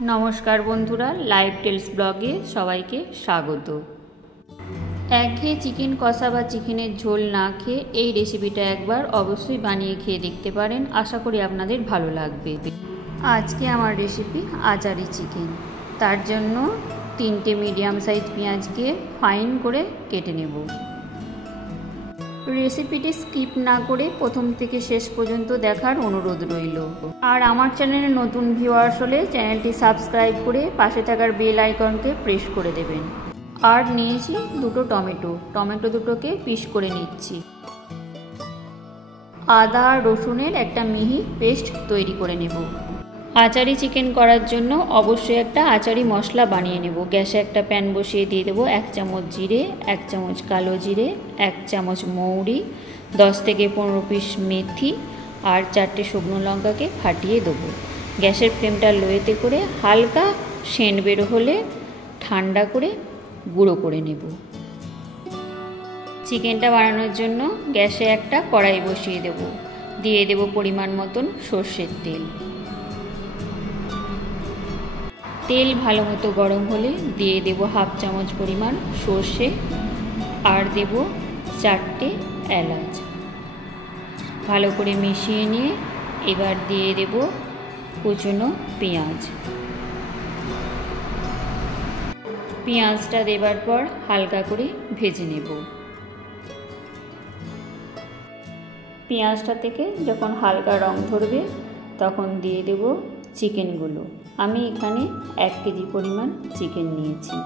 नमस्कार बंधुरा live tales ब्लगे सबाइके स्वागत। एकघेये चिकेन कषा बा चिकेनेर झोल ना खेये एई रेसिपिटा एकबार अवश्यई बानिये खेये देखते पारेन। आशा करी आपनादेर भालो लागबे। आजके आमार रेसिपि आचारी चिकेन। तार जन्य 3टे मीडियाम साइज पेंयाजके फाइन करे केटे नेब। रेसिपिटी स्किप ना करे प्रथम थेके शेष पर्यन्त देखार अनुरोध रइल। और आमार चैनेले नतून भिउयार्स होले चैनेलटी सबस्क्राइब करे पाशे थाकार बेल आइकनके प्रेस करे देबेन। और नियेछि दुटो टमेटो दुटोके पिस करे निচ্ছি। आदा और रसुनेर एकटा मिहि पेस्ट तैरी करे नेब। आचारी चिकेन करार जन्य अवश्यई एकटा आचारी मशला बानिये नेब। ग्यासे एकटा पैन बसिए दिए देब 1 चामच जिरे, 1 चामच कालो जिरे, 1 चामच मौरी, 10 থেকে 15 पिस मेथी और 4টে शुकनो लंकाके फाटिए देब। ग्यासेर फ्लेमटा लोएते करे हालका सेंट बेर होले ठंडा करे गुड़ो करे नेब। चिकेनटा बानानोर जन्य ग्यासे एकटा कड़ाई बसिए देब। दिए देब परिमाण मतन सर्षेर तेल। तेल भालो मतो गरम होले दिए देब हाफ चामच परिमाण सर्षे और देब 4টে एलाच। भालो करे मिशिए निये एबार दिए देब कुचनो पेंयाज। पेंयाजटा देवार पर हालका करे भेजे नेब। पेंयाजटा थेके जखन हालका रंग धरबे तखन दिए देब चिकेनगुलो। आमी एखाने 1 केजी परिमाण चिकेन निয়েছি।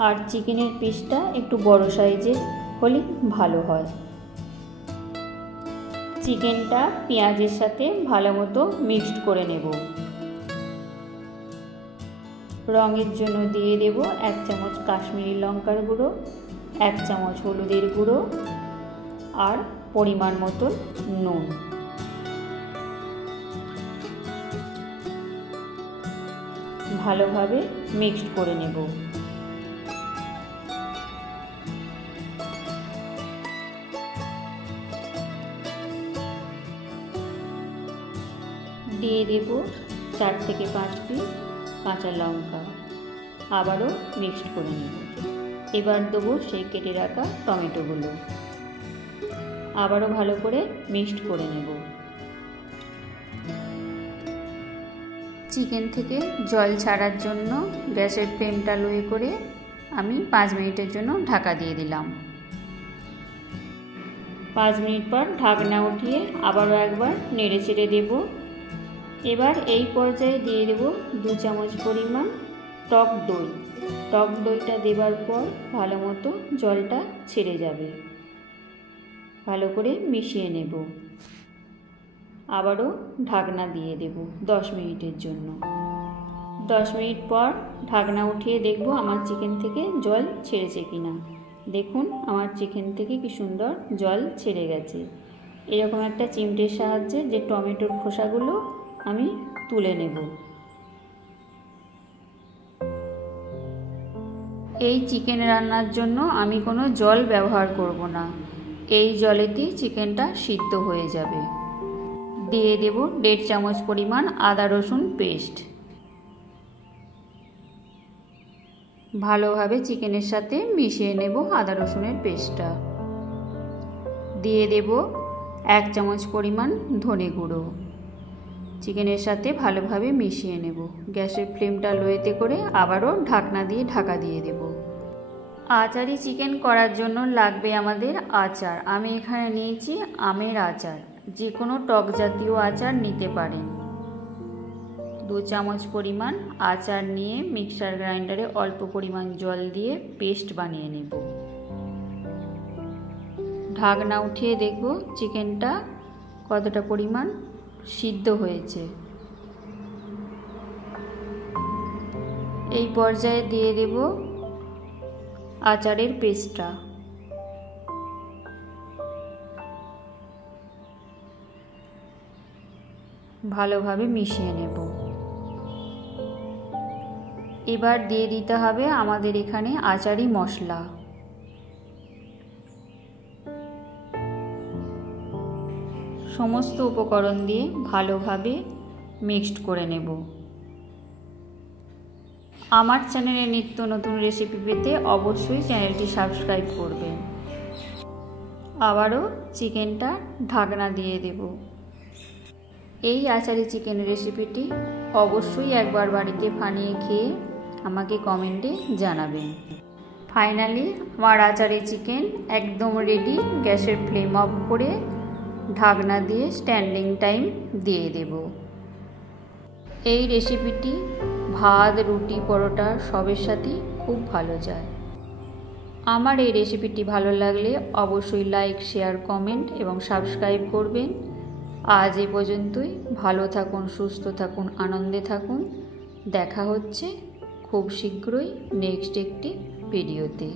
और चिकेनेर पिसटा एकटू बड़ो साइजेर होले भालो हय। चिकेनटा पेंयाजेर साथे भालो मतो मिक्सड करे नेब। रंगेर जन्य दिए देब 1 चामच काश्मीरी लंकार गुड़ो, 1 चामच हलुदेर गुड़ो और परिमाण मतो नुन। ভালোভাবে মিক্সড করে নেব। দিয়ে দেব 4 থেকে 5 পিস কাঁচা লঙ্কা। আবারও মিক্সড করে নেব। এবার দেব সেই কেটে রাখা টমেটোগুলো। আবারও ভালো করে মিক্সড করে নেব। चिकेन थेके जल छाड़ार जन्य गैसेर फ्लेमटा लोए करे आमी 5 मिनिटेर जन्य ढाका दिए दिलाम। 5 मिनिट पर ढाकना उठिए आबारो एकबार नेड़े चेड़े देब। एबार एई पर्याये दिए देब 2 चामच परिमाण टक दई। टक दईटा देवार पर भालो मतो जलटा छेड़े जाबे। भालो करे मिशिए नेब। आबारो ढाकना दिए देब 10 मिनिटेर जन्य। 10 मिनिट पर ढाकना उठिए देखब आमार चिकेन थेके जल छेड़ेছে किना। देखुन आमार चिकेन थेके कि सुंदर जल छेड़े गेছে। एरकम एकटा चिमटेर साहाज्ये जे टमेटोर खोसागुलो आमी तुले नेब। এই চিকেন রান্নার জন্য আমি কোনো জল ব্যবহার করব না। এই জলেতেই চিকেনটা সিদ্ধ হয়ে যাবে। দিয়ে দেব 1.5 চামচ পরিমাণ আদা রসুন পেস্ট। ভালোভাবে চিকেনের সাথে মিশিয়ে নেব আদা রসুনের পেস্টটা। দিয়ে দেব 1 চামচ পরিমাণ ধনে গুঁড়ো। চিকেনের সাথে ভালোভাবে মিশিয়ে নেব। গ্যাসের ফ্লেমটা লোয়েতে করে আবারও ঢাকনা দিয়ে ঢাকা দিয়ে দেব। আচারি চিকেন করার জন্য লাগবে আমাদের আচার। আমি এখানে নিয়েছি আমের আচার। যে কোনো টক জাতীয় আচার নিতে পারেন। 2 চামচ পরিমাণ আচার নিয়ে মিক্সার গ্রাইন্ডারে অল্প পরিমাণ জল দিয়ে পেস্ট বানিয়ে নেব। ঢাকনা উঠিয়ে দেখব চিকেনটা কতটা পরিমাণ সিদ্ধ হয়েছে। এই পর্যায়ে দিয়ে দেব আচারের পেস্টটা। ভালোভাবে মিশিয়ে নেব। এবার দিয়ে দিতে হবে আমাদের এখানে আচারি মশলা। সমস্ত উপকরণ দিয়ে ভালোভাবে মিক্সড করে নেব। আমার চ্যানেলে নিত্য নতুন রেসিপি পেতে অবশ্যই চ্যানেলটি সাবস্ক্রাইব করবেন। আবারও চিকেনটা ঢাকনা দিয়ে দেব। এই আচারি চিকেন রেসিপিটি অবশ্যই একবার বাড়িতে বানিয়ে খেয়ে আমাকে কমেন্টে জানাবেন। ফাইনালি আমার আচারি চিকেন একদম রেডি। গ্যাসের ফ্লেম অফ করে ঢাকনা দিয়ে স্ট্যান্ডিং টাইম দিয়ে দেব। এই রেসিপিটি ভাত, রুটি, পরোটা সবের সাথেই খুব ভালো যায়। আমার এই রেসিপিটি ভালো লাগলে অবশ্যই লাইক, শেয়ার, কমেন্ট এবং সাবস্ক্রাইব করবেন। আজ এ পর্যন্তই। ভালো থাকুন, সুস্থ থাকুন, আনন্দে থাকুন। দেখা হচ্ছে খুব শীঘ্রই নেক্সট একটি ভিডিওতে।